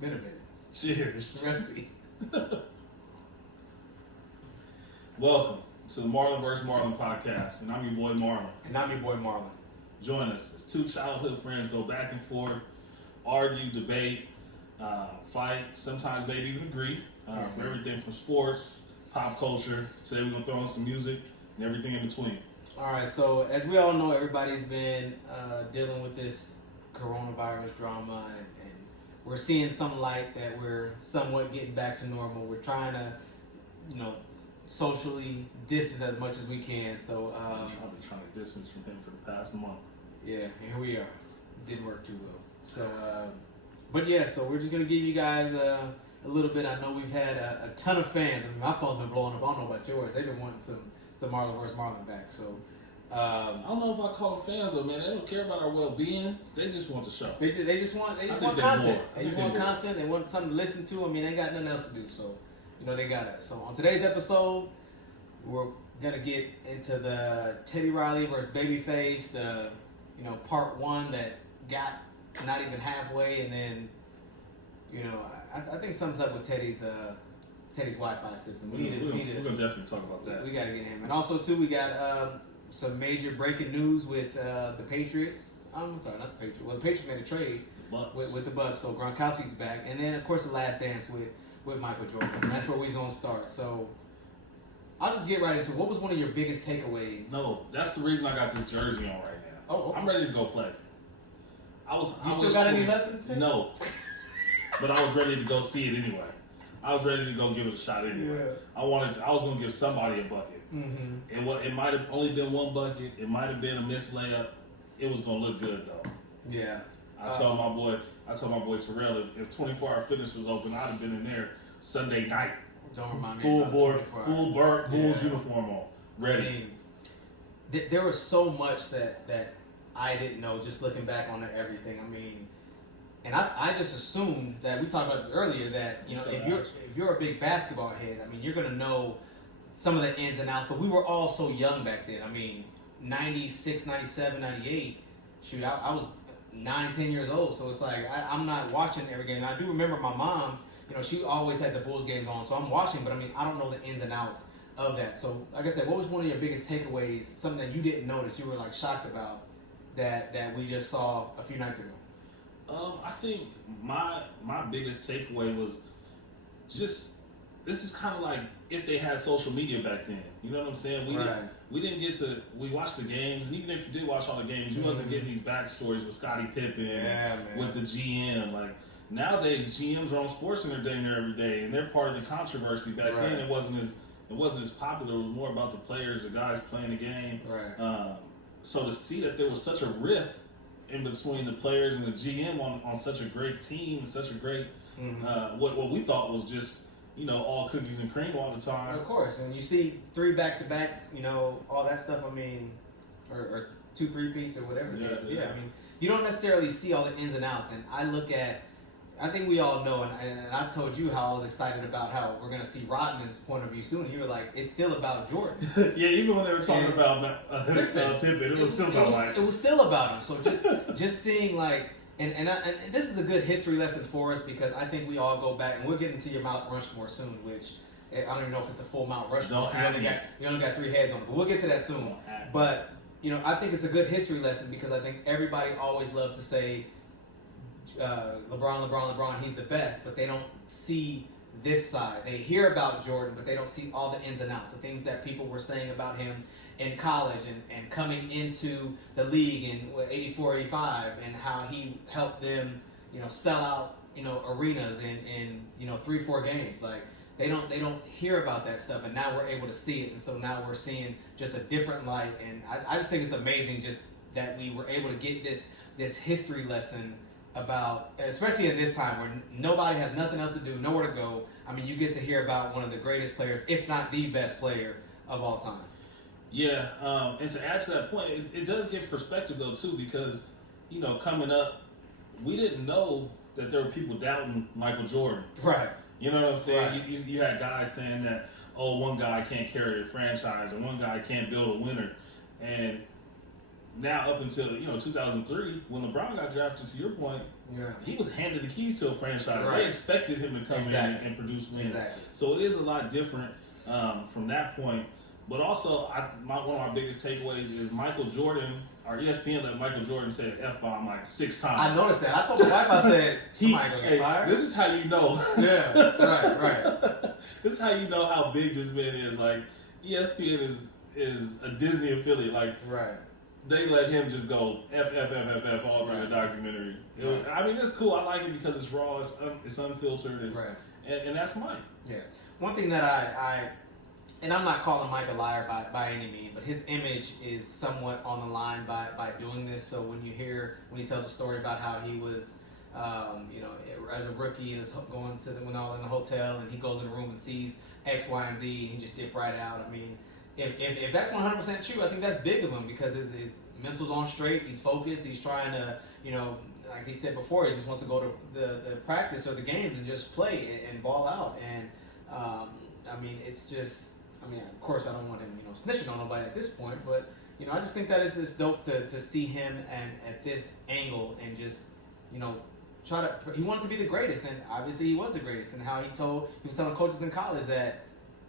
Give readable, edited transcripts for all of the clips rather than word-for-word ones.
been a minute. Cheers. Rusty. Welcome to the Marlon vs. Marlon podcast, and I'm your boy Marlon. And I'm your boy Marlon. Join us as two childhood friends go back and forth, argue, debate, fight, sometimes maybe even agree for everything from sports, pop culture. Today we're going to throw in some music and everything in between. All right, so as we all know, everybody's been dealing with this coronavirus drama, and we're seeing some light that we're somewhat getting back to normal. We're trying to, socially distance as much as we can. So I've been trying to distance from him for the past month. Yeah, and here we are. Didn't work too well. So, so we're just gonna give you guys a little bit. I know we've had a ton of fans. I mean, my phone's been blowing up. I don't know about yours. They've been wanting some Marlon vs. Marlon back. So. I don't know if I call them fans though, man. They don't care about our well-being. They just want the show. They just want content. They just want content. They want something to listen to. I mean, they got nothing else to do. So, they got us. So on today's episode, we're gonna get into the Teddy Riley versus Babyface, the part one that got not even halfway, and then I think something's up with Teddy's Wi-Fi system. We're gonna definitely talk about that. We gotta get him, and also too, we got some major breaking news with the Patriots. I'm sorry, not the Patriots. Well, the Patriots made a trade with the Bucks, so Gronkowski's back, and then of course the Last Dance with Michael Jordan. And that's where we're gonna start. So I'll just get right into it. What was one of your biggest takeaways? No, that's the reason I got this jersey on right now. Oh, okay. I'm ready to go play. You still got any left in the tank? No, but I was ready to go see it anyway. I was ready to go give it a shot anyway. Yeah. I was gonna give somebody a bucket. Mm-hmm. It might have only been one bucket. It might have been a missed layup. It was gonna look good though. Yeah. I told my boy Terrell if 24-hour fitness was open, I'd have been in there Sunday night. Don't remind me. Full burnt Bulls uniform on, ready. I mean, there was so much that I didn't know just looking back on everything. I mean, and I just assumed that we talked about this earlier that if you're a big basketball head, I mean you're gonna know some of the ins and outs. But we were all so young back then. I mean, 96, 97, 98. Shoot, I was 9, 10 years old. So it's like I'm not watching every game. I do remember my mom. She always had the Bulls games on, so I'm watching. But I mean, I don't know the ins and outs of that. So like I said, what was one of your biggest takeaways? Something that you didn't know that you were like shocked about that we just saw a few nights ago. I think my biggest takeaway was just this is kind of like if they had social media back then. You know what I'm saying? We watched the games, and even if you did watch all the games, you wasn't getting these backstories with Scottie Pippen with the GM. Like nowadays, GMs are on SportsCenter day and every day, and they're part of the controversy. Back then, it wasn't as popular. It was more about the players, the guys playing the game. Right. So to see that there was such a rift in between the players and the GM on such a great team, such a great what we thought was just all cookies and cream all the time. Of course, and you see 3 back-to-back, all that stuff. I mean, or 2 3-peats or whatever. Yeah. I mean, you don't necessarily see all the ins and outs. And I think we all know, and I told you how I was excited about how we're gonna see Rodman's point of view soon. And you were like, it's still about Jordan. Yeah, even when they were talking about Pippen, it was still about it was still about him. So just seeing like. And this is a good history lesson for us because I think we all go back, and we'll get into your Mount Rushmore soon, which I don't even know if it's a full Mount Rushmore. You only got 3 heads on it, but we'll get to that soon. But I think it's a good history lesson because I think everybody always loves to say LeBron, he's the best, but they don't see this side. They hear about Jordan, but they don't see all the ins and outs, the things that people were saying about him in college and coming into the league in 84, 85, and how he helped them, sell out, arenas in 3-4 games. Like they don't hear about that stuff, and now we're able to see it, and so now we're seeing just a different light. And I just think it's amazing just that we were able to get this history lesson about, especially in this time where nobody has nothing else to do, nowhere to go. I mean, you get to hear about one of the greatest players, if not the best player of all time. Yeah, and to add to that point, it does give perspective though too, because coming up, we didn't know that there were people doubting Michael Jordan. Right. You know what I'm saying? Right. You had guys saying that, one guy can't carry a franchise, or one guy can't build a winner, and now up until 2003 when LeBron got drafted. To your point, he was handed the keys to a franchise. Right. They expected him to come in and produce wins. Exactly. So it is a lot different from that point. But also, one of my biggest takeaways is Michael Jordan. Our ESPN let Michael Jordan say the F-bomb like 6 times. I noticed that. I told my wife, I said, somebody gonna get fired. This is how you know. Yeah, right. This is how you know how big this man is. Like, ESPN is a Disney affiliate. Like, they let him just go F all through the documentary. I mean, it's cool. I like it because it's raw, it's unfiltered, and that's mine. Yeah. One thing that and I'm not calling Mike a liar by any means, but his image is somewhat on the line by doing this. So when he tells a story about how he was, as a rookie, is going to when all in the hotel, and he goes in the room and sees X, Y, and Z, and he just dipped right out. I mean, if that's 100% true, I think that's big of him because his mental's on straight. He's focused. He's trying to, like he said before, he just wants to go to the practice or the games and just play and ball out. And I mean, it's just. I mean, of course, I don't want him, snitching on nobody at this point, but I just think that it's just dope to see him and at this angle and just, try to. He wants to be the greatest, and obviously he was the greatest. And how he was telling coaches in college that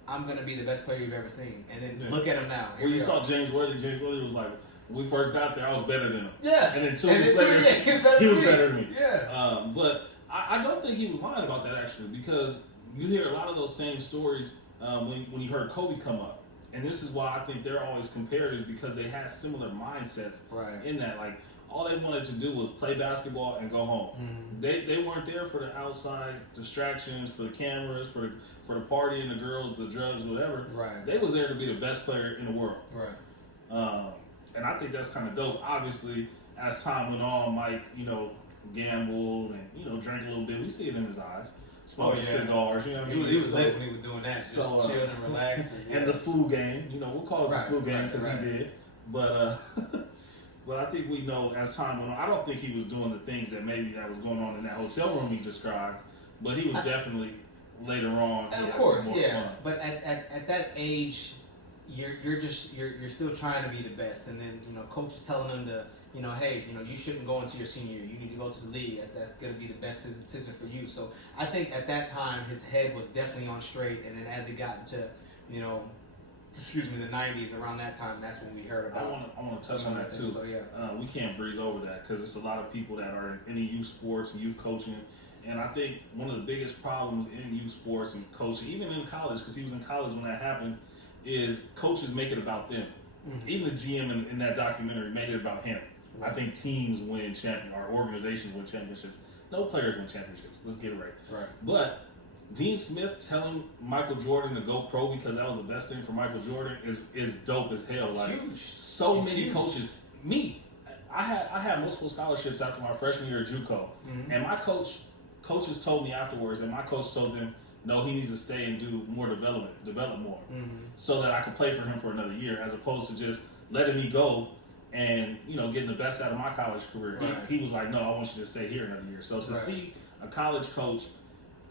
I'm going to be the best player you've ever seen. And then look at him now. Well, you saw James Worthy. James Worthy was like, when we first got there, I was better than him. Yeah. And then 2 weeks later, he was better than me. Yeah. But I don't think he was lying about that actually, because you hear a lot of those same stories. When you heard Kobe come up, and this is why I think they're always compared, is because they had similar mindsets in that. Like, all they wanted to do was play basketball and go home. Mm-hmm. They weren't there for the outside distractions, for the cameras, for the party and the girls, the drugs, whatever. Right. They was there to be the best player in the world. Right. And I think that's kind of dope. Obviously, as time went on, Mike, gambled and drank a little bit. We see it in his eyes. Smoking cigars, what I mean? He was lit when he was doing that. Just chilling and relaxing. And the flu game, we'll call it the flu game because he did. But but I think we know as time went on, I don't think he was doing the things that was going on in that hotel room he described, but he was definitely later on. Of course, fun. But at that age, you're still trying to be the best, and then coach is telling him to. Hey, you shouldn't go into your senior year. You need to go to the league. That's going to be the best decision for you. So I think at that time his head was definitely on straight. And then as it got into, the 90s, around that time, that's when we heard about. I want to touch on that too. So, we can't breeze over that because there's a lot of people that are in the youth sports and youth coaching. And I think one of the biggest problems in youth sports and coaching, even in college, because he was in college when that happened, is coaches make it about them. Mm-hmm. Even the GM in that documentary made it about him. I think teams win or organizations win championships. No players win championships. Let's get it right. Right. But Dean Smith telling Michael Jordan to go pro because that was the best thing for Michael Jordan is dope as hell. It's like huge. So it's many huge. Coaches. Me, I had multiple scholarships after my freshman year at JUCO, mm-hmm. and my coaches told me afterwards, and my coach told them, no, he needs to stay and do more develop more, mm-hmm. so that I could play for him for another year, as opposed to just letting me go. And getting the best out of my college career, he was like, "No, I want you to stay here another year." So to see a college coach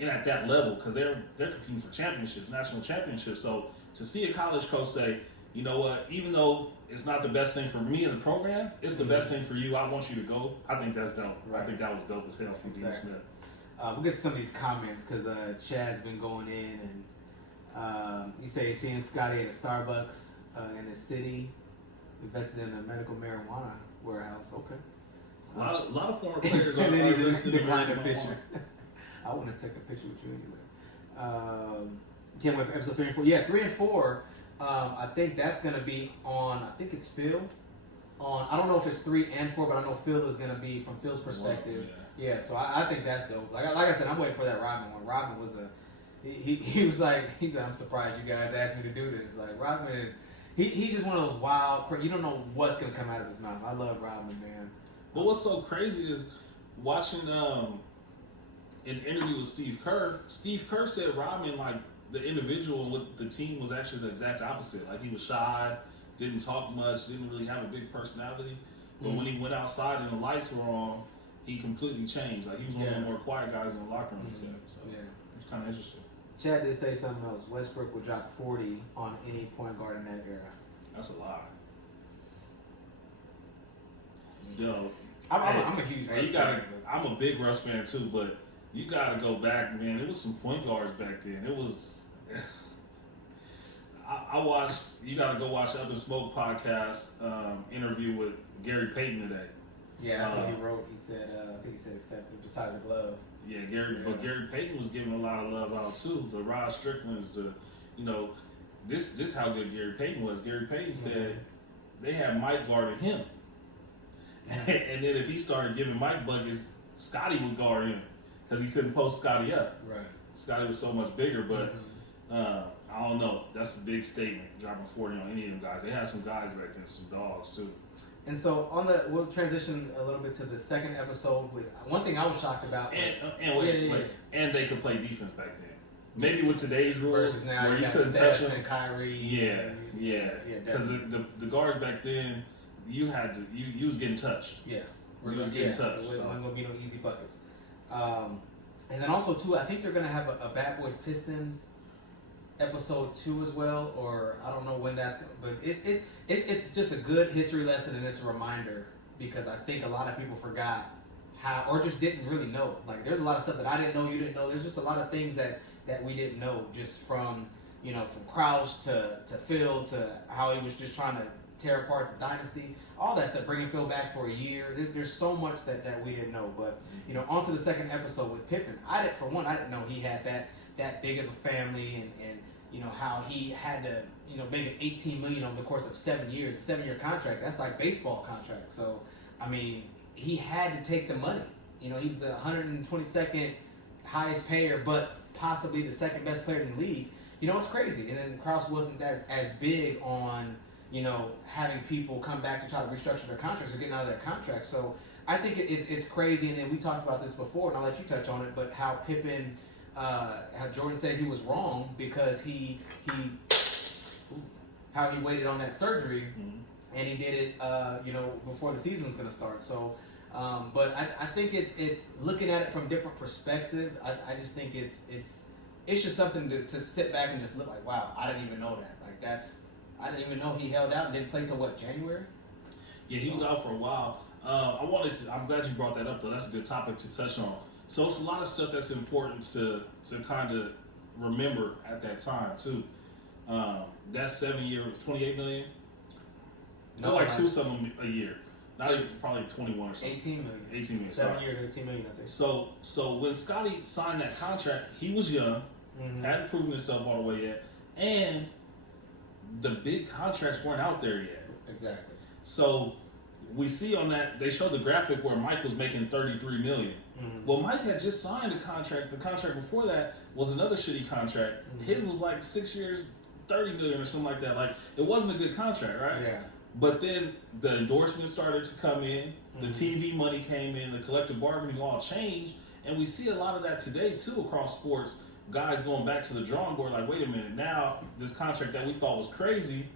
at that level, because they're competing for championships, national championships. So to see a college coach say, "You know what? Even though it's not the best thing for me in the program, it's the best thing for you. I want you to go." I think that's dope. Right. I think that was dope as hell from Dean Smith. We'll get to some of these comments because Chad's been going in, and you say he's seeing Scotty at a Starbucks in the city. Invested in a medical marijuana warehouse. Okay. A lot of former players are and then he listed declined a picture. I want to take a picture with you anyway. Can't wait for episode 3 and 4. Yeah, 3 and 4. I think that's going to be on. I think it's Phil. I don't know if it's 3 and 4, but I know Phil is going to be from Phil's perspective. Yeah, so I think that's dope. Like I said, I'm waiting for that Rodman one. Rodman was he was like, he said, "I'm surprised you guys asked me to do this." Like Rodman is. He's just one of those wild, you don't know what's going to come out of his mouth. I love Rodman, man. But what's so crazy is watching an interview with Steve Kerr. Steve Kerr said Rodman, like, the individual with the team was actually the exact opposite. Like, he was shy, didn't talk much, didn't really have a big personality. But when he went outside and the lights were on, he completely changed. Like, he was one of the more quiet guys in the locker room, he said. So it's kind of interesting. Chad did say something else. Westbrook will drop 40 on any point guard in that era. That's a lie. Yo, I'm a huge Rush fan. I'm a big Rush fan too, but you gotta go back, man. It was some point guards back then. It was. I watched. You gotta go watch Up and Smoke podcast interview with Gary Payton today. Yeah, that's what he wrote. He said, I think he said, except besides the glove. Yeah, but Gary Payton was giving a lot of love out too. The Rod Stricklands, this how good Gary Payton was. Gary Payton said they had Mike guarding him, and then if he started giving Mike buckets, Scotty would guard him because he couldn't post Scotty up. Right. Scotty was so much bigger, but I don't know. That's a big statement, dropping 40 on any of them guys. They had some guys back then, some dogs too. And so we'll transition a little bit to the second episode. With one thing I was shocked about was, and they could play defense back then. Maybe with today's rules, versus now where you couldn't Steph touch them. And Kyrie. Yeah. Because the guards back then, you was getting touched. Yeah, you was getting touched. It wasn't gonna be no easy buckets. And then also too, I think they're gonna have a Bad Boys Pistons episode 2 as well, or I don't know when that's gonna, but it's just a good history lesson, and it's a reminder, because I think a lot of people forgot how, or just didn't really know. Like, there's a lot of stuff that I didn't know, you didn't know. There's just a lot of things that we didn't know, just from from Krause to Phil, to how he was just trying to tear apart the dynasty, all that stuff, bringing Phil back for a year. There's so much that we didn't know. But on to the second episode with Pippen. I didn't know he had that big of a family, and how he had to make it $18 million over the course of 7 years, a 7-year contract. That's like baseball contract. So I mean, he had to take the money. He was the 122nd highest payer, but possibly the second best player in the league. It's crazy. And then Krause wasn't that as big on having people come back to try to restructure their contracts or getting out of their contracts. So I think it's crazy. And then we talked about this before, and I'll let you touch on it. But how Pippen, how Jordan said he was wrong because how he waited on that surgery, and he did it before the season was going to start. So but I think it's looking at it from different perspective. I just think it's just something to sit back and just look like, wow, I didn't even know that. Like, I didn't even know he held out and didn't play till January? Yeah, he was out for a while. I'm glad you brought that up though. That's a good topic to touch on. So it's a lot of stuff that's important to kind of remember at that time too. That 7 year was $28 million. It was like two something a year. Not even, probably 21 or something. 18 million. 18 million. 7 years, 18 million, I think. So when Scotty signed that contract, he was young, hadn't proven himself all the way yet, and the big contracts weren't out there yet. Exactly. So we see on that, they showed the graphic where Mike was making $33 million. Well, Mike had just signed a contract. The contract before that was another shitty contract. His was like 6 years, $30 million or something like that. Like, it wasn't a good contract, right? Yeah. But then the endorsements started to come in, the TV money came in, the collective bargaining all changed, and we see a lot of that today too across sports. Guys going back to the drawing board, like, wait a minute, now this contract that we thought was crazy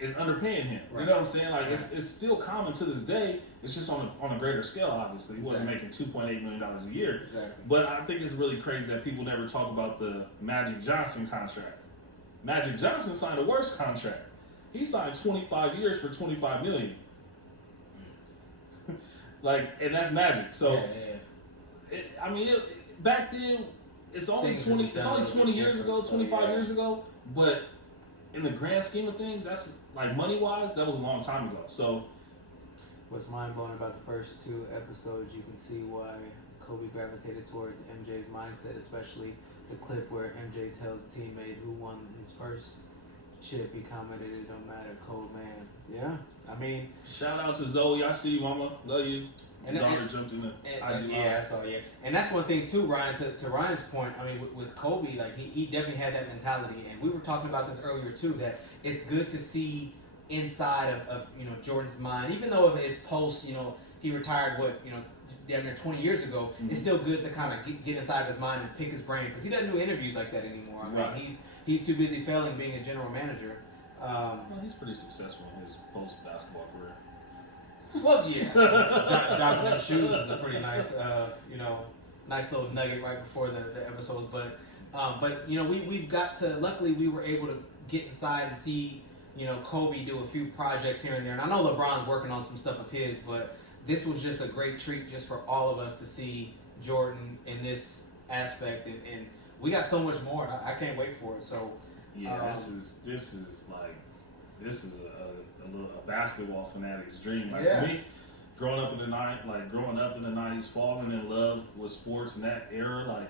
is underpaying him. Right. You know what I'm saying? Like, it's still common to this day. It's just on a greater scale, obviously. He wasn't making $2.8 million a year. Exactly. But I think it's really crazy that people never talk about the Magic Johnson contract. Magic Johnson signed a worse contract. He signed 25 years for $25 million. And that's Magic. So, back then, it's only 20 years ago, 25 years ago. But in the grand scheme of things, that's like money-wise, that was a long time ago. So, what's mind-blowing about the first 2 episodes, you can see why Kobe gravitated towards MJ's mindset, especially the clip where MJ tells a teammate who won his first chip, he commented, "It don't matter, cold man." Yeah, I mean, shout out to Zoe. I see you, mama. Love you. And daughter jumped in the IG. Yeah, I saw. Yeah, and that's one thing too, Ryan. To Ryan's point, I mean, with Kobe, like he definitely had that mentality, and we were talking about this earlier too. That it's good to see inside of Jordan's mind, even though it's post. He retired damn near 20 years ago. It's still good to kind of get inside of his mind and pick his brain, because he doesn't do interviews like that anymore. I mean, he's too busy failing being a general manager. Well, he's pretty successful in his post-basketball career. Well, yeah. Dropping them shoes is a pretty nice, nice little nugget right before the episodes. But we've got to, luckily we were able to get inside and see, Kobe do a few projects here and there. And I know LeBron's working on some stuff of his, but this was just a great treat just for all of us to see Jordan in this aspect. And we got so much more. I can't wait for it. So yeah, this is a basketball fanatic's dream. Like for me, growing up in the 90s, falling in love with sports in that era, like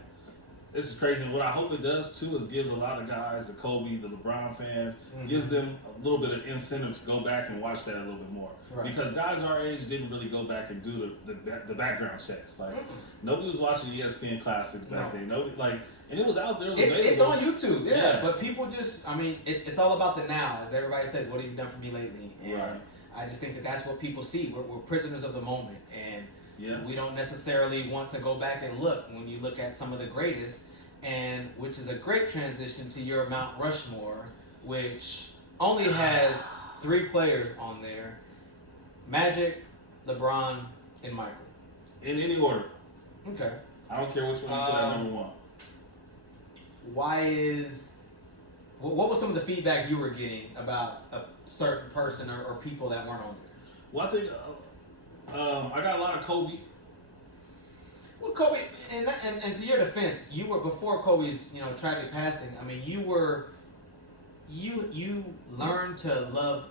this is crazy. And what I hope it does too is gives a lot of guys, the Kobe, the LeBron fans, gives them a little bit of incentive to go back and watch that a little bit more. Right. Because guys our age didn't really go back and do the background checks. Like nobody was watching ESPN Classics back then. Nobody and it was out there. It's on YouTube. Yeah. But people just, it's all about the now, as everybody says. What have you done for me lately? And I just think that's what people see. We're prisoners of the moment, and we don't necessarily want to go back and look when you look at some of the greatest, and which is a great transition to your Mount Rushmore, which only has 3 players on there: Magic, LeBron, and Michael. In any order. Okay. I don't care which one you put at number 1. What was some of the feedback you were getting about a certain person or people that weren't on there? Well, I think I got a lot of Kobe. Well, Kobe, and to your defense, you were before Kobe's tragic passing. You learned to love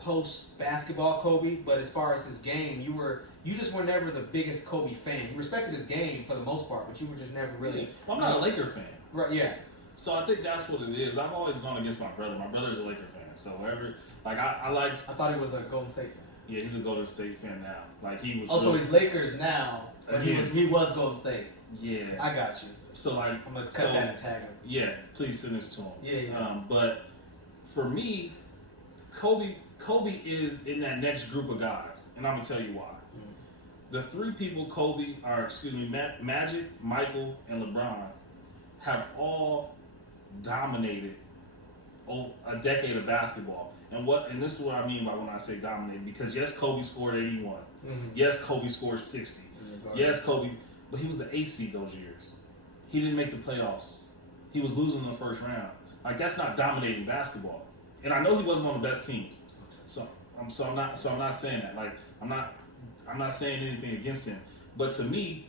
post basketball Kobe, but as far as his game, you just were never the biggest Kobe fan. You respected his game for the most part, but you were just never really. Well, I'm not a Laker fan. Right. Yeah. So I think that's what it is. I've always gone against my brother. My brother's a Laker fan, so whatever. I liked. I thought he was a Golden State fan. Yeah, he's a Golden State fan now. Like he was. Also, he's Lakers now. But he was Golden State. Yeah. I got you. So I'm gonna cut that and tag him. Yeah, please send this to him. Yeah. But for me, Kobe is in that next group of guys, and I'm gonna tell you why. The 3 people Magic, Michael, and LeBron have all dominated a decade of basketball. And this is what I mean by when I say dominated, because yes, Kobe scored 81. Yes, Kobe scored 60. Yes, Kobe, but he was the AC those years. He didn't make the playoffs. He was losing in the first round. Like that's not dominating basketball. And I know he wasn't on the best teams. So I'm not saying that. Like I'm not saying anything against him. But to me,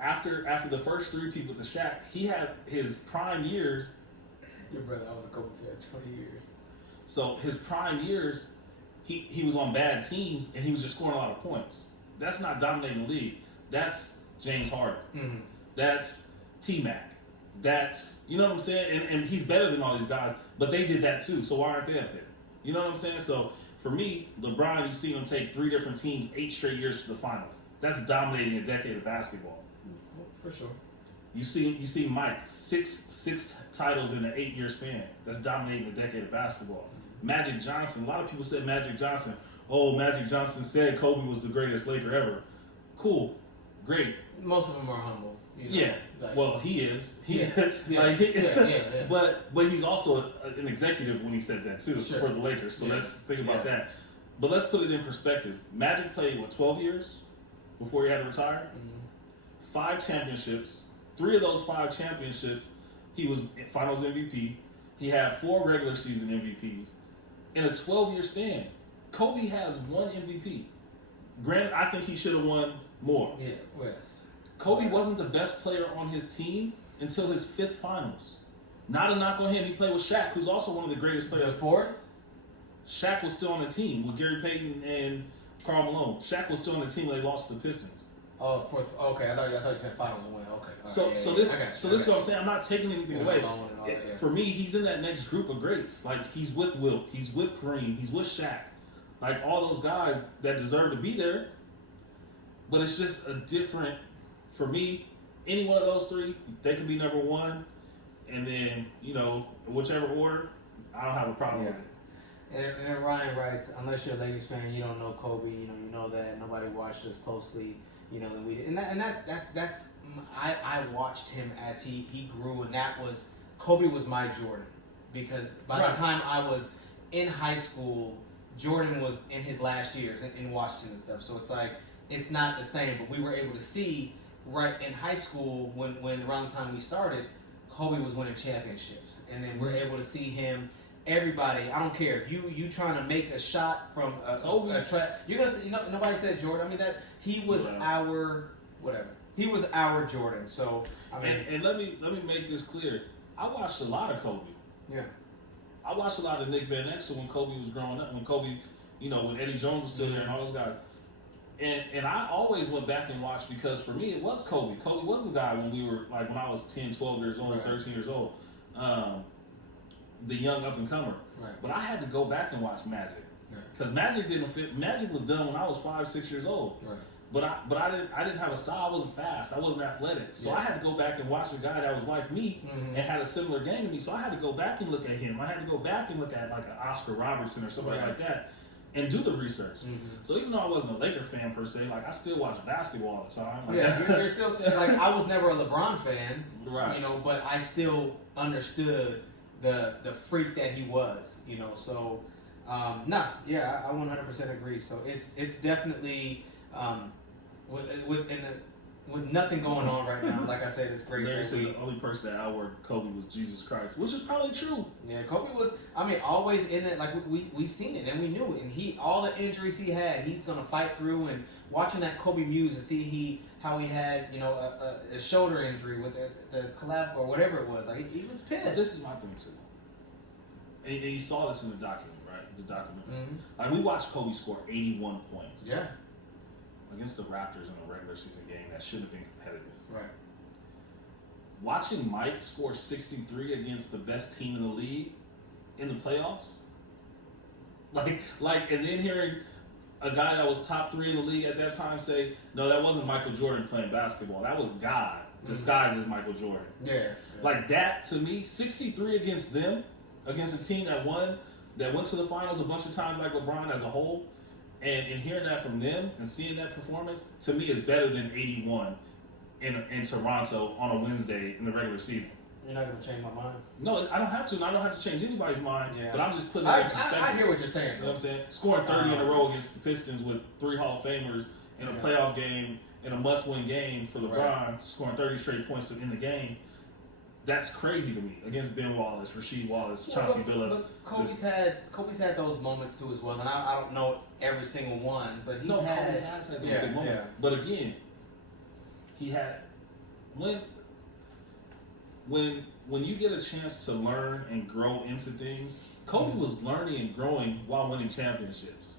after the first 3 people to Shaq, he had his prime years. Your brother, I was a Kobe fan 20 years. So his prime years, he was on bad teams and he was just scoring a lot of points. That's not dominating the league. That's James Harden. That's T-Mac. That's, you know what I'm saying? And he's better than all these guys, but they did that too. So why aren't they up there? You know what I'm saying? So for me, LeBron, you've seen him take 3 different teams 8 straight years to the finals. That's dominating a decade of basketball. For sure. You see Mike, six titles in an 8-year span. That's dominating a decade of basketball. Magic Johnson, a lot of people said Magic Johnson. Oh, Magic Johnson said Kobe was the greatest Laker ever. Cool, great. Most of them are humble. Yeah, well, he is. Yeah. But he's also an executive when he said that too for the Lakers. So let's think about that. But let's put it in perspective. Magic played 12 years before he had to retire. 5 championships. 3 of those 5 championships, he was Finals MVP. He had 4 regular season MVPs in a 12-year span. Kobe has 1 MVP. Granted, I think he should have won more. Yeah, yes. Kobe wasn't the best player on his team until his 5th finals. Not a knock on him. He played with Shaq, who's also one of the greatest players. The 4th? Shaq was still on the team with Gary Payton and Karl Malone. Shaq was still on the team when they lost to the Pistons. Oh, 4th. Okay, I thought you said finals win. Okay. This is what I'm saying. I'm not taking anything away. For me, he's in that next group of greats. Like he's with Wilt, he's with Kareem, he's with Shaq. Like all those guys that deserve to be there. But it's just a different. For me, any one of those 3, they could be number 1, and then whichever order, I don't have a problem with it. And then Ryan writes, unless you're a Lakers fan, you don't know Kobe. You know that nobody watched us closely. Than we did. And that's I watched him as he grew, and Kobe was my Jordan, because by the time I was in high school, Jordan was in his last years in Washington and stuff. So it's like it's not the same, but we were able to see right in high school when around the time we started, Kobe was winning championships, and then we're able to see him everybody. I don't care if you trying to make a shot from a trap. You're gonna say, nobody said Jordan. I mean that he was our whatever. He was our Jordan. So I mean, and let me make this clear. I watched a lot of Kobe. Yeah. I watched a lot of Nick Van Exel when Kobe was growing up. When Kobe, when Eddie Jones was still there and all those guys. And I always went back and watched because for me it was Kobe. Kobe was the guy when we were like when I was 10, 12 years old, 13 years old. The young up and comer. Right. But I had to go back and watch Magic. Because Magic didn't fit. Magic was done when I was 5, 6 years old. Right. But I didn't have a style. I wasn't fast. I wasn't athletic. So I had to go back and watch a guy that was like me and had a similar game to me. So I had to go back and look at him. I had to go back and look at like an Oscar Robertson or somebody like that and do the research. So even though I wasn't a Laker fan per se, like I still watch basketball all the time. Like, you're still like I was never a LeBron fan, right? But I still understood the freak that he was, So I 100% agree. So it's definitely with nothing going on right now. Like I said, it's great. Larry said the only person that outworked Kobe was Jesus Christ, which is probably true. Yeah, Kobe was. I mean, always in it. Like we seen it and we knew it. And all the injuries he had, he's gonna fight through. And watching that Kobe Muse and see how he had a shoulder injury with the collab or whatever it was. Like he was pissed. But this is my thing too. And you saw this in the document, right? The document. Like we watched Kobe score 81 points. Yeah. Against the Raptors in a regular season game that should have been competitive. Right. Watching Mike score 63 against the best team in the league in the playoffs, like, and then hearing a guy that was top 3 in the league at that time say, "No, that wasn't Michael Jordan playing basketball. That was God disguised as Michael Jordan." Yeah. Like that to me, 63 against them, against a team that went to the finals a bunch of times like LeBron as a whole. And hearing that from them and seeing that performance, to me, is better than 81 in Toronto on a Wednesday in the regular season. You're not going to change my mind? No, I don't have to. And I don't have to change anybody's mind. Yeah. But I'm just putting it in perspective. I hear what you're saying. You know what I'm saying? Scoring 30 in a row against the Pistons with 3 Hall of Famers in a playoff game, in a must-win game for LeBron, scoring 30 straight points to end the game. That's crazy to me. Against Ben Wallace, Rasheed Wallace, Chauncey Billups. But Kobe's had those moments too as well, and I don't know every single one, but Kobe has had those big moments. Yeah. But again, he had when you get a chance to learn and grow into things, Kobe was learning and growing while winning championships.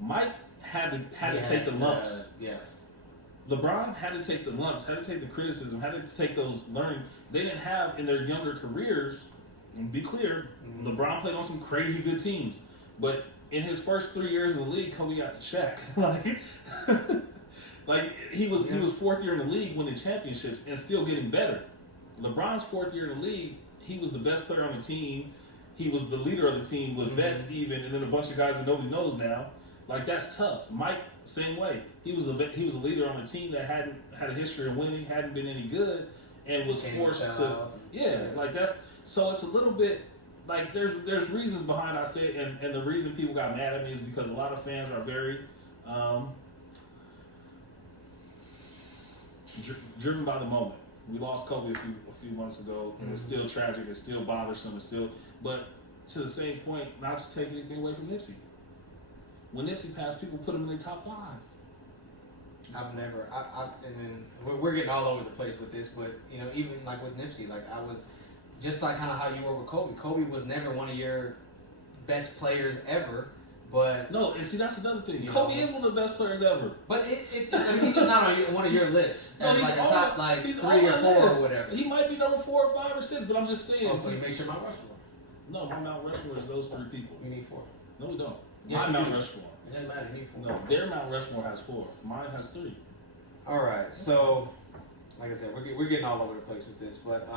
Mike had to take the lumps. LeBron had to take the lumps, had to take the criticism, had to take those learning. They didn't have in their younger careers, and be clear, LeBron played on some crazy good teams. But in his first 3 years in the league, Kobe got Shaq. He was 4th year in the league winning championships and still getting better. LeBron's 4th year in the league, he was the best player on the team. He was the leader of the team with vets even, and then a bunch of guys that nobody knows now. Like that's tough. Mike, same way. He was a leader on a team that hadn't had a history of winning, hadn't been any good, and was forced to. Like that's so. It's a little bit like there's reasons behind I say it, and the reason people got mad at me is because a lot of fans are very driven by the moment. We lost Kobe a few months ago, and it's still tragic. It's still bothersome. But to the same point, not to take anything away from Nipsey. When Nipsey passed, people put him in the top 5. I've never. And then we're getting all over the place with this, but even like with Nipsey, like I was just like kind of how you were with Kobe. Kobe was never one of your best players ever, but no. And see, that's another thing. Kobe is one of the best players ever, but he's just not on one of your lists. No, as like a top 3 or 4 or whatever. He might be number 4 or 5 or 6, but I'm just saying. Also, you make sure Mount Rushmore. No, my Mount Rushmore is those 3 people. We need 4. No, we don't. Yes, my Mount Rushmore. It doesn't matter. You need 4. No, their Mount Rushmore has 4. Mine has 3. All right. So, like I said, we're getting all over the place with this, but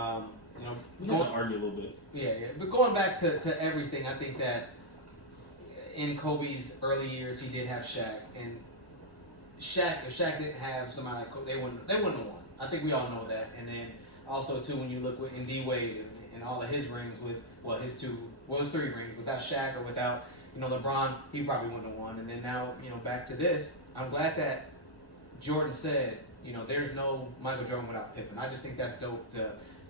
we have to argue a little bit. Yeah. But going back to everything, I think that in Kobe's early years, he did have Shaq, and Shaq. If Shaq didn't have somebody like Kobe, they wouldn't have won. I think we all know that. And then also too, when you look in D Wade and all of his rings with his 3 rings without Shaq or without LeBron, he probably wouldn't have won. And then now back to this, I'm glad that Jordan said there's no Michael Jordan without Pippen. I just think that's dope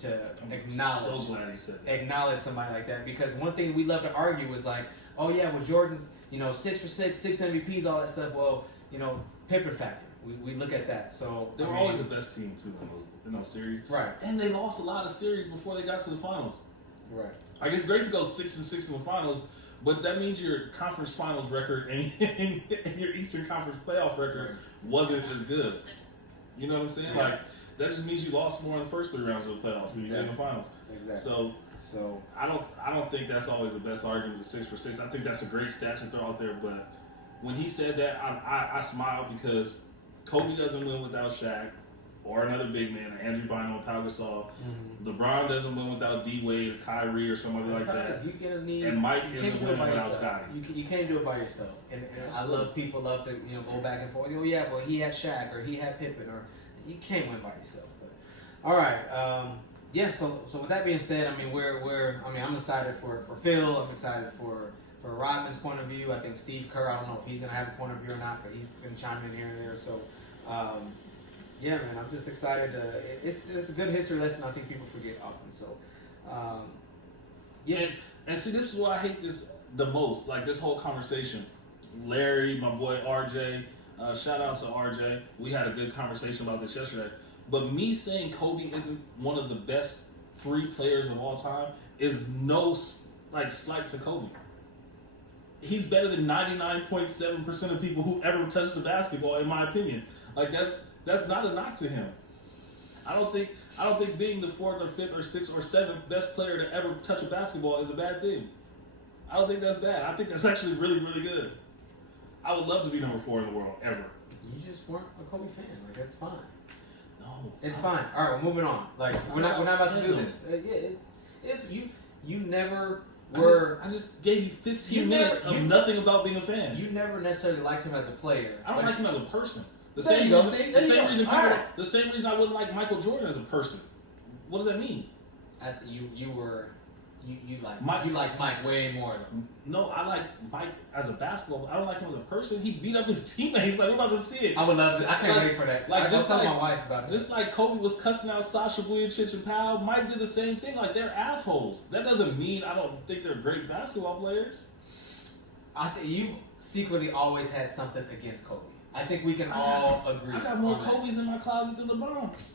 acknowledge. So glad he said that. Acknowledge somebody like that, because one thing we love to argue is like, oh yeah, well Jordan's 6 for 6, 6 MVPs, all that stuff. Well, Pippen factor. We look at that. So they were always the best team too in those series. Right. And they lost a lot of series before they got to the finals. Right. Like, it's great to go 6-6 in the finals, but that means your conference finals record and your Eastern Conference playoff record wasn't as good. You know what I'm saying? Yeah. Like, that just means you lost more in the first 3 rounds of the playoffs than you did in the finals. Exactly. So I don't think that's always the best argument, the 6 for 6. I think that's a great stat to throw out there, but when he said that, I smiled because Kobe doesn't win without Shaq or another big man, Andrew Bynum, Pau Gasol. Mm-hmm. LeBron doesn't win without D Wade, Kyrie, or somebody like that. And Mike isn't winning without Scotty. You can't do it by yourself. And people love to go back and forth. Oh yeah, well he had Shaq or he had Pippen, or you can't win by yourself. But all right, yeah. So with that being said, I mean I'm excited for Phil. I'm excited for Rodman's point of view. I think Steve Kerr, I don't know if he's gonna have a point of view or not, but he's been chiming in here and there. So. Yeah, man, I'm just excited. It's a good history lesson. I think people forget often. So, yeah. And see, this is why I hate this the most. Like, this whole conversation. Larry, my boy RJ, shout out to RJ. We had a good conversation about this yesterday. But me saying Kobe isn't one of the best 3 players of all time is no slight to Kobe. He's better than 99.7% of people who ever touched the basketball, in my opinion. Like, that's not a knock to him. I don't think being the 4th or 5th or 6th or 7th best player to ever touch a basketball is a bad thing. I don't think that's bad. I think that's actually really, really good. I would love to be number 4 in the world ever. You just weren't a Kobe fan. Like, that's fine. No, it's fine. All right, we're moving on. Like, we're not about to do this. It's you never. I just gave you 15 minutes of nothing about being a fan. You never necessarily liked him as a player. I don't like him as a person. The same reason I wouldn't like Michael Jordan as a person. What does that mean? You like Mike way more than. No, I like Mike as a basketball. I don't like him as a person. He beat up his teammates. Like, we're about to see it. I would love to. I can't wait for that. Like, just tell my wife about that. Just like Kobe was cussing out Sasha Vujacic and Powell, Mike did the same thing. Like, they're assholes. That doesn't mean I don't think they're great basketball players. I think you've secretly always had something against Kobe. I think we can all agree. I got more Kobe's in my closet than LeBron's.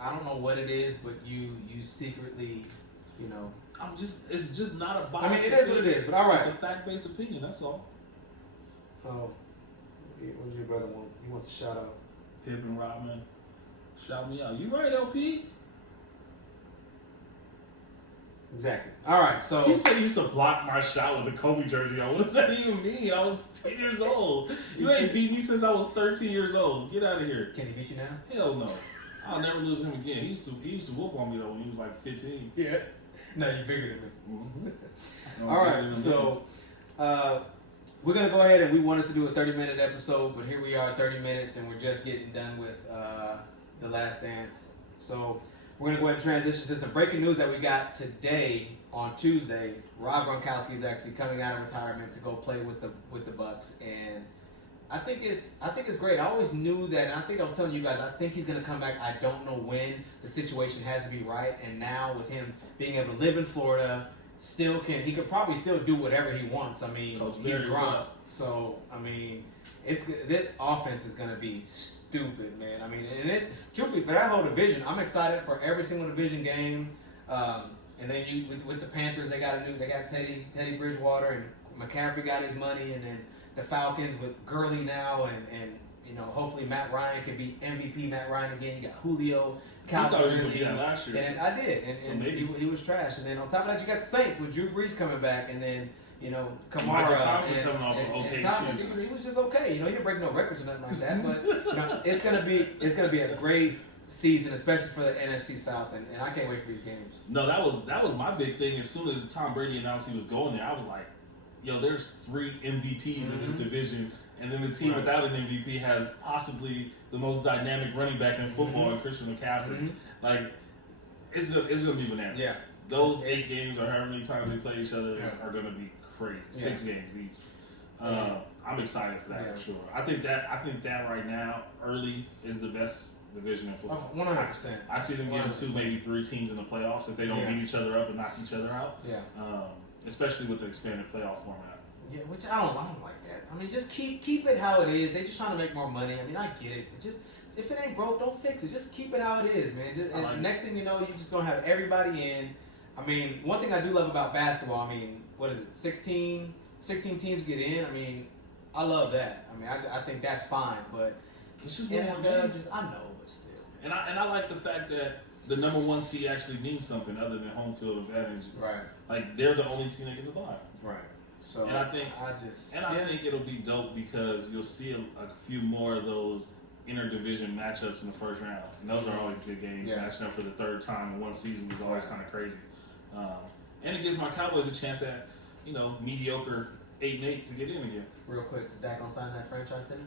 I don't know what it is, but you secretly, it's just not a bias. I mean, it is what it is, but all right. It's a fact-based opinion, that's all. Oh, what does your brother want? He wants to shout out. Pippen, Rodman, shout me out. You right, LP? Exactly. All right, so he said he used to block my shot with a Kobe jersey on. What does that even mean? I was 10 years old. You ain't beat me since I was 13 years old. Get out of here. Can he beat you now? Hell no. I'll never lose him again. He used to whoop on me though when he was like 15. Yeah. No, you're bigger than me. Mm-hmm. All right, so we're gonna go ahead and we wanted to do a 30-minute episode, but here we are, 30 minutes, and we're just getting done with The Last Dance. So we're going to go ahead and transition to some breaking news that we got today on Tuesday. Rob Gronkowski is actually coming out of retirement to go play with the Bucks, and I think it's great. I always knew that, and I think I was telling you guys, I think he's going to come back. I don't know when. The situation has to be right, and now with him being able to live in Florida, he could probably still do whatever he wants. I mean, he's Gronk, so I mean, this offense is going to be stupid, man. I mean, and it's truthfully for that whole division. I'm excited for every single division game. And then with the Panthers, they got Teddy Bridgewater, and McCaffrey got his money, and then the Falcons with Gurley now, and hopefully Matt Ryan can be MVP Matt Ryan again. You got Julio. I thought he was going to be that last year. And I did, and so he was trash. And then on top of that, you got the Saints with Drew Brees coming back, and then Kamara Michael Thompson coming off and okay Thomas, season. He was just okay. He didn't break no records or nothing like that. But it's gonna be a great season, especially for the NFC South, and I can't wait for these games. No, that was my big thing. As soon as Tom Brady announced he was going there, I was like, yo, there's 3 MVPs in this division, and then the team without an MVP has possibly the most dynamic running back in football, in Christian McCaffrey. Like, it's gonna be bananas. Yeah. Those 8 games or however many times they play each other are gonna be crazy. 6 games each. I'm excited for that for sure. I think that right now early is the best division in football. 100%. I see them getting 2, maybe 3 teams in the playoffs if they don't beat each other up and knock each other out. Yeah. Especially with the expanded playoff format. Yeah, which I don't like that. I mean, just keep it how it is. They just trying to make more money. I mean, I get it. But just if it ain't broke, don't fix it. Just keep it how it is, man. Next thing you know, you're just gonna have everybody in. I mean, one thing I do love about basketball, I mean, what is it? 16 teams get in. I mean, I love that. I mean, I think that's fine, but it's just NFL, I know, but still. And I like the fact that the number 1 seed actually means something other than home field advantage. Right. Like they're the only team that gets a bye. Right. So and I think it'll be dope because you'll see a few more of those interdivision matchups in the first round, and those are always good games. Yeah. Matching up for the 3rd time in one season is always kind of crazy. And it gives my Cowboys a chance at mediocre 8-8 to get in again. Real quick, is Dak gonna sign that franchise tender?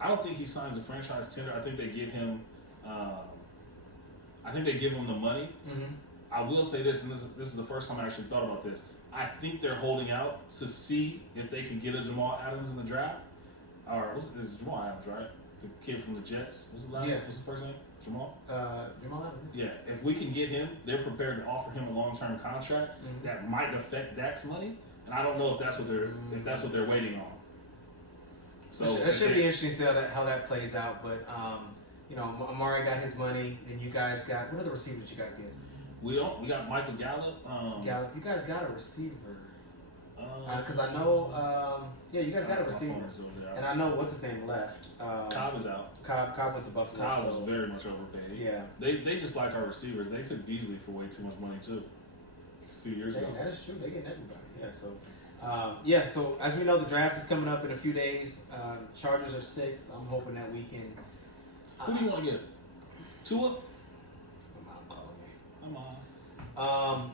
I don't think he signs a franchise tender. I think they get him. I think they give him the money. Mm-hmm. I will say this, and this is the first time I actually thought about this. I think they're holding out to see if they can get a Jamal Adams in the draft. Or it's Jamal Adams, right? The kid from the Jets. What's his first name? Jamal? Jamal Adams. Yeah. If we can get him, they're prepared to offer him a long-term contract that might affect Dak's money. And I don't know if that's what they're waiting on. So it should be interesting to see how that plays out. But Amari got his money, and you guys got, what are the receivers you guys get? We got Michael Gallup. Gallup, you guys got a receiver. Because I know, you guys got a receiver. And I know what's his name left. Cobb is out. Cobb went to Buffalo. Cobb was very much overpaid. Yeah. They just like our receivers. They took Beasley for way too much money too. A few years ago. That is true. They get everybody. Yeah. So as we know, the draft is coming up in a few days. Chargers are 6. I'm hoping that we can. Who do you want to get? Tua? Come on.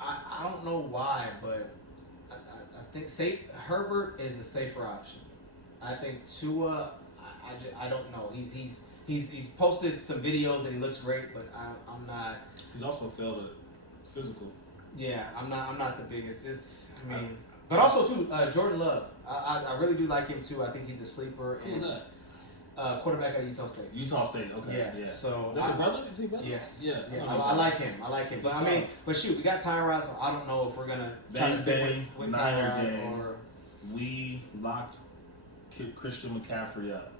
I don't know why, but I think Herbert is a safer option. I think Tua, I don't know. He's posted some videos and he looks great, but I'm not. He's also failed at physical. Yeah, I'm not the biggest. But also too, Jordan Love. I really do like him too. I think he's a sleeper. Who's that? Quarterback at Utah State. Utah State, okay. Yeah. So is that the brother? Is he brother? Yes. Yeah. I like him. But but shoot, we got Tyrod, so I don't know if we're gonna try to stick with Tyrod or. We locked Christian McCaffrey up.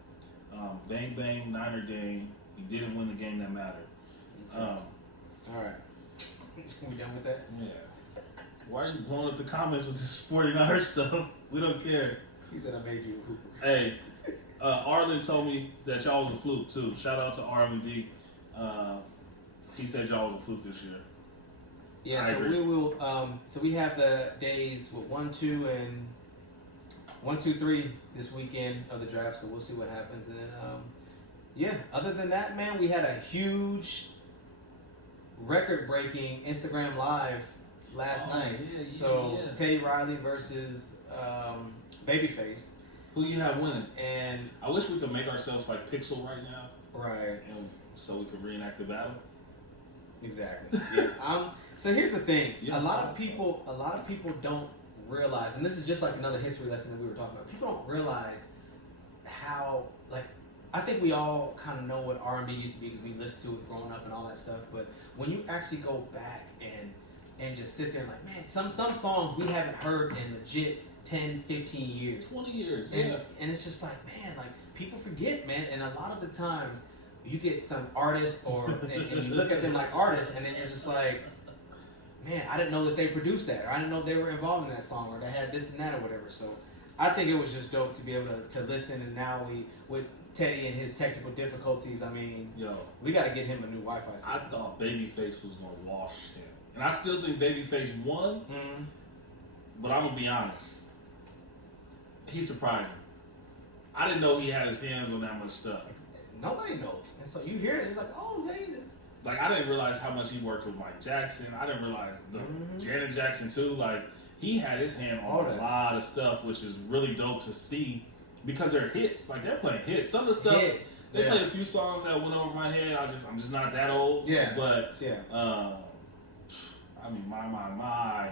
Bang bang Niner game. He didn't win the game that mattered. Okay. All right. We done with that? Yeah. Why are you blowing up the comments with this 49er stuff? We don't care. He said I made you a hooper. Hey. Arlen told me that y'all was a fluke too. Shout out to RMD. He said y'all was a fluke this year. Yeah, so we will. So we have the days with 1, 2, and 1, 2, 3 this weekend of the draft. So we'll see what happens. And then, other than that, man, we had a huge, record-breaking Instagram Live last night. Teddy Riley versus Babyface. Who you have winning? And I wish we could make ourselves like Pixel right now. Right. And so we could reenact the battle. Exactly. Yeah. So here's the thing. A lot of people don't realize, and this is just like another history lesson that we were talking about. People don't realize how, like, I think we all kind of know what R&B used to be because we listened to it growing up and all that stuff. But when you actually go back and just sit there and like, man, some songs we haven't heard in legit 10, 15 years. 20 years, and it's just like, man, like, people forget, man. And a lot of the times, you get some artist and you look at them like artists, and then you're just like, man, I didn't know that they produced that, or I didn't know they were involved in that song, or they had this and that, or whatever. So I think it was just dope to be able to listen, and now with Teddy and his technical difficulties, I mean, we got to get him a new Wi-Fi system. I thought Babyface was going to wash him. And I still think Babyface won, but I'm going to be honest. He surprised me. I didn't know he had his hands on that much stuff. Nobody knows. And so you hear it, it's like, oh, hey, this. Like, I didn't realize how much he worked with Mike Jackson. I didn't realize Janet Jackson, too. Like, he had his hand on a lot of stuff, which is really dope to see because they're hits. Like, they're playing hits. Some of the stuff, they played a few songs that went over my head. I'm just not that old. Yeah. But, I mean, my.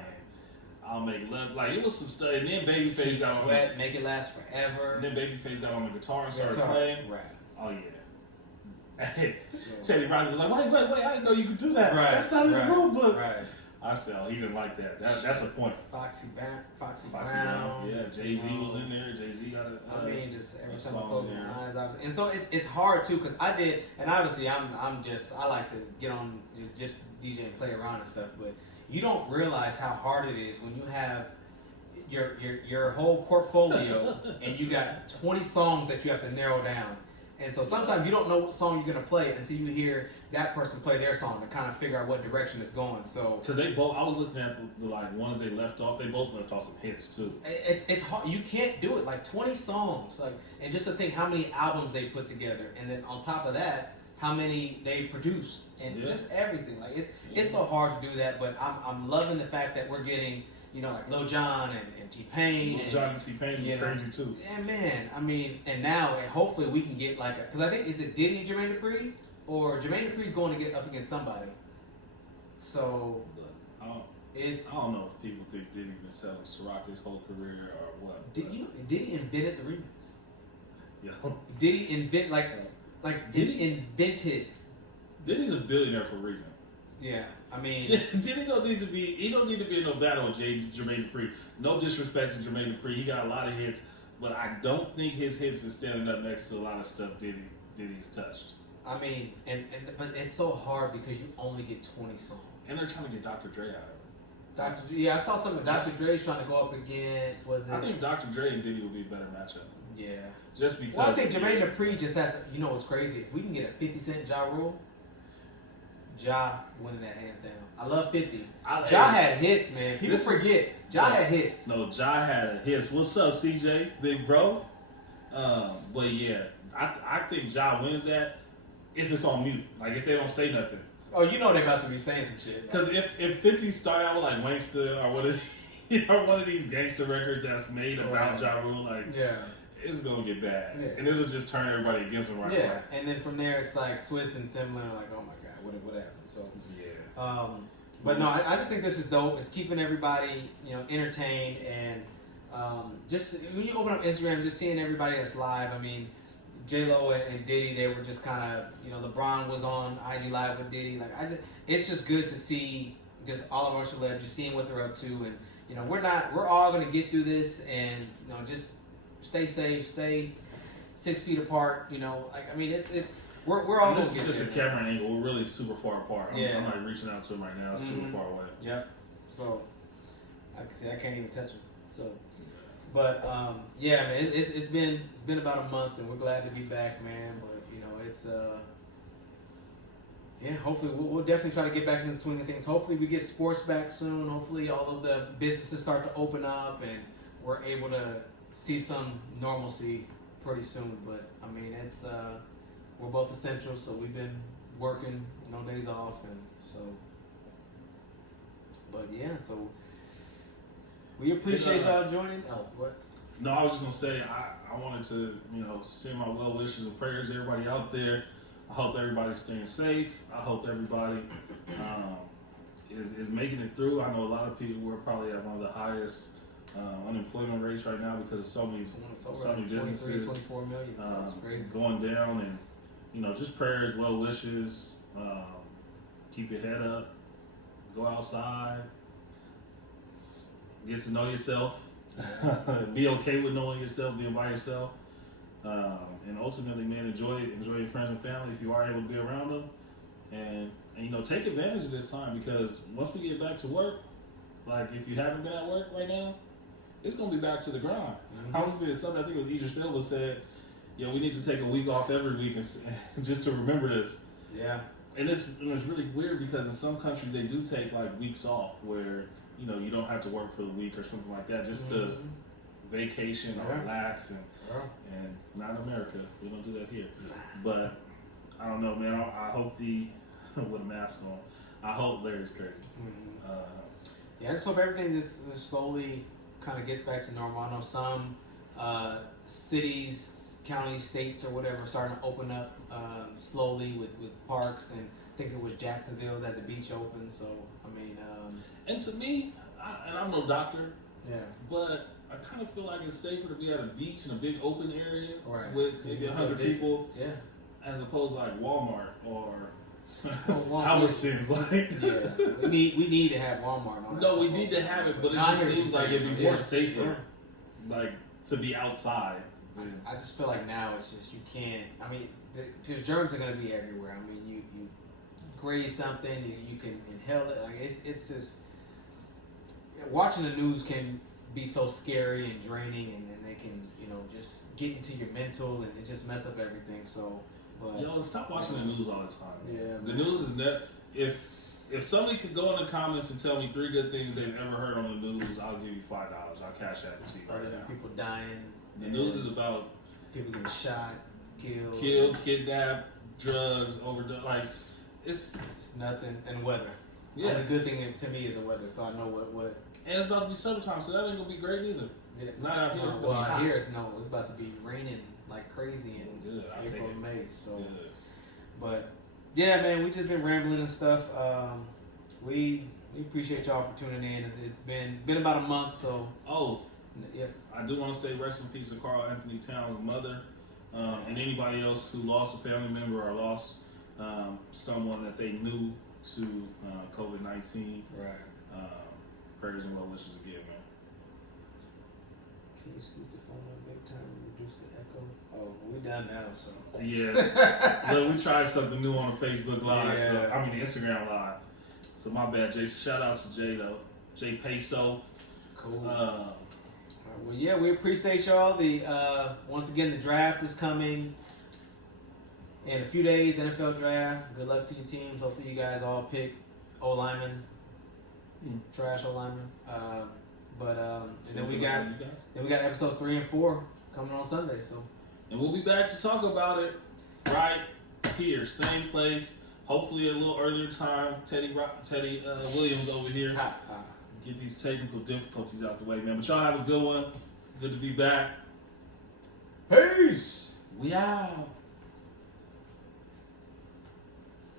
I'll make love. Like, it was some stuff. And then Babyface got on. Sweat, make it last forever. And then Babyface got on the guitar and started playing. Right. Oh, yeah. Teddy Riley was like, wait, I didn't know you could do that. Right, That's not in the rule book. Right. I said, oh, he didn't like that. That's a point. Foxy Brown. Brown. Yeah, Jay-Z was in there. Jay-Z got a. I mean, just every time I song close there. my eyes, and so it's hard too because I did, and obviously I like to get on just DJ and play around and stuff, but you don't realize how hard it is when you have your whole portfolio and you got 20 songs that you have to narrow down. And so sometimes you don't know what song you're gonna play until you hear that person play their song to kind of figure out what direction it's going. So because they both, I was looking at the like ones they left off. They both left off some hits too. it's hard. You can't do it like 20 songs, like, and just to think how many albums they put together, and then on top of that, how many they produced, and just everything. Like it's so hard to do that. But I'm loving the fact that we're getting, like Lil Jon and T-Pain. Lil Jon and T-Pain is crazy too. Yeah, man. I mean, and now hopefully we can get like because I think is it Diddy and Jermaine Dupri, or Jermaine Dupri's going to get up against somebody. So I don't know if people think Diddy been selling Ciroc his whole career or what. Diddy invented the remix. Yo. Diddy Diddy invented. Diddy's a billionaire for a reason. Yeah, I mean, Diddy don't need to be. He don't need to be in no battle with Jermaine Dupri. No disrespect to Jermaine Dupri, he got a lot of hits, but I don't think his hits is standing up next to a lot of stuff Diddy's touched. I mean, but it's so hard because you only get 20 songs. And they're trying to get Dr. Dre out of it. I saw something. Dr. Dre's trying to go up against. I think Dr. Dre and Diddy would be a better matchup. Yeah. Just because. Well, I think Jermaine Dupri just has. What's crazy? If we can get a 50 Cent Ja Rule, Ja winning that hands down. I love 50. Ja had hits, man. People forget. Ja had hits. No, Ja had hits. What's up, CJ, big bro? But yeah, I think Ja wins that if it's on mute. Like if they don't say nothing. Oh, they're about to be saying some shit. Because if 50 start out with like Wanksta or one of these gangster records that's made about Ja Rule, it's gonna get bad, and it'll just turn everybody against him right away. And then from there it's like Swiss and Timbaland, like, oh my god, what happened? So but no, I just think this is dope. It's keeping everybody entertained, and just when you open up Instagram, just seeing everybody that's live. I mean, J-Lo and Diddy, they were just kind of, LeBron was on IG Live with Diddy. Like, it's just good to see just all of our celebs, just seeing what they're up to, and we're all gonna get through this, and just stay safe, stay 6 feet apart. We're all. This is just a camera angle. We're really super far apart. I'm like reaching out to him right now. It's super far away. Yep. So I can see I can't even touch him. So. But man, it's been about a month, and we're glad to be back, man. But it's hopefully we'll definitely try to get back into the swing of things. Hopefully we get sports back soon. Hopefully all of the businesses start to open up, and we're able to see some normalcy pretty soon. But I mean, it's we're both essential, so we've been working, no days off, and so. But so. We appreciate y'all joining. Oh, what? No, I was just gonna say I wanted to send my well wishes and prayers to everybody out there. I hope everybody's staying safe. I hope everybody is making it through. I know a lot of people were probably at one of the highest unemployment rates right now because of so many businesses 24 million. So it's crazy. Going down, and just prayers, well wishes. Keep your head up. Go outside. Get to know yourself. Be okay with knowing yourself, being by yourself, and ultimately, man, enjoy your friends and family if you are able to be around them, and take advantage of this time, because once we get back to work, like if you haven't been at work right now, it's gonna be back to the grind. I was saying something. I think it was Idris Silva said, we need to take a week off every week and just to remember this. Yeah. And it's really weird because in some countries they do take like weeks off where you don't have to work for the week or something like that, just to vacation or relax, and not in America. We don't do that here. But I don't know, man. I hope with a mask on. I hope Larry's crazy. I just hope everything just slowly kind of gets back to normal. I know some cities, counties, states, or whatever, starting to open up slowly with parks, and I think it was Jacksonville that the beach opened. So I mean. And to me, I'm no doctor, but I kind of feel like it's safer to be at a beach in a big open area with maybe 100 people. as opposed to like Walmart or Walmart. Albertsons. Like, yeah, we need to have Walmart. And all that no, stuff. we need to have it, but it No, I just hear what seems you're like saying. it'd be more safer, like to be outside. I just feel like now it's just you can't. I mean, because germs are gonna be everywhere. I mean, you graze something, you can inhale it. Like it's just watching the news can be so scary and draining, and they can just get into your mental and it just mess up everything. So, but Yo, stop watching the news all the time. Yeah, the man. news is that if somebody could go in the comments and tell me 3 good things they've ever heard on the news, I'll give you $5. I'll cash that to you other right than now. people dying, The and news is about people getting shot, killed, kidnapped, drugs, overdose. Like it's nothing, and weather. yeah. Only good thing to me is the weather, so I know what. And it's about to be summertime, so that ain't gonna be great either. Yeah, Not out here. It's gonna well, be hot. out here it's about to be raining like crazy in Good, I'll take April it. and May. So, Good. but yeah, man, we just been rambling and stuff. We appreciate y'all for tuning in. It's been about a month, so Oh, yeah. I do want to say rest in peace to Carl Anthony Towns' mother, and anybody else who lost a family member or lost someone that they knew to COVID-19. Right. Prayers and well wishes again, man. Can you scoot the phone up big time and reduce the echo? Oh, we done now, so. Yeah. Look, we tried something new on the Facebook Live, Yeah. I mean the Instagram Live. So my bad, Jason. Shout out to Jay though. Jay Peso. Cool. Well, yeah, we appreciate y'all. Once again, the draft is coming in a few days. NFL draft. Good luck to your teams. Hopefully, you guys all pick O lineman, trash O lineman. And then we got episodes 3 and 4 coming on Sunday. So, and we'll be back to talk about it right here, same place. Hopefully, a little earlier time. Teddy Williams over here. Get these technical difficulties out the way, man. But y'all have a good one. Good to be back. Peace. We out.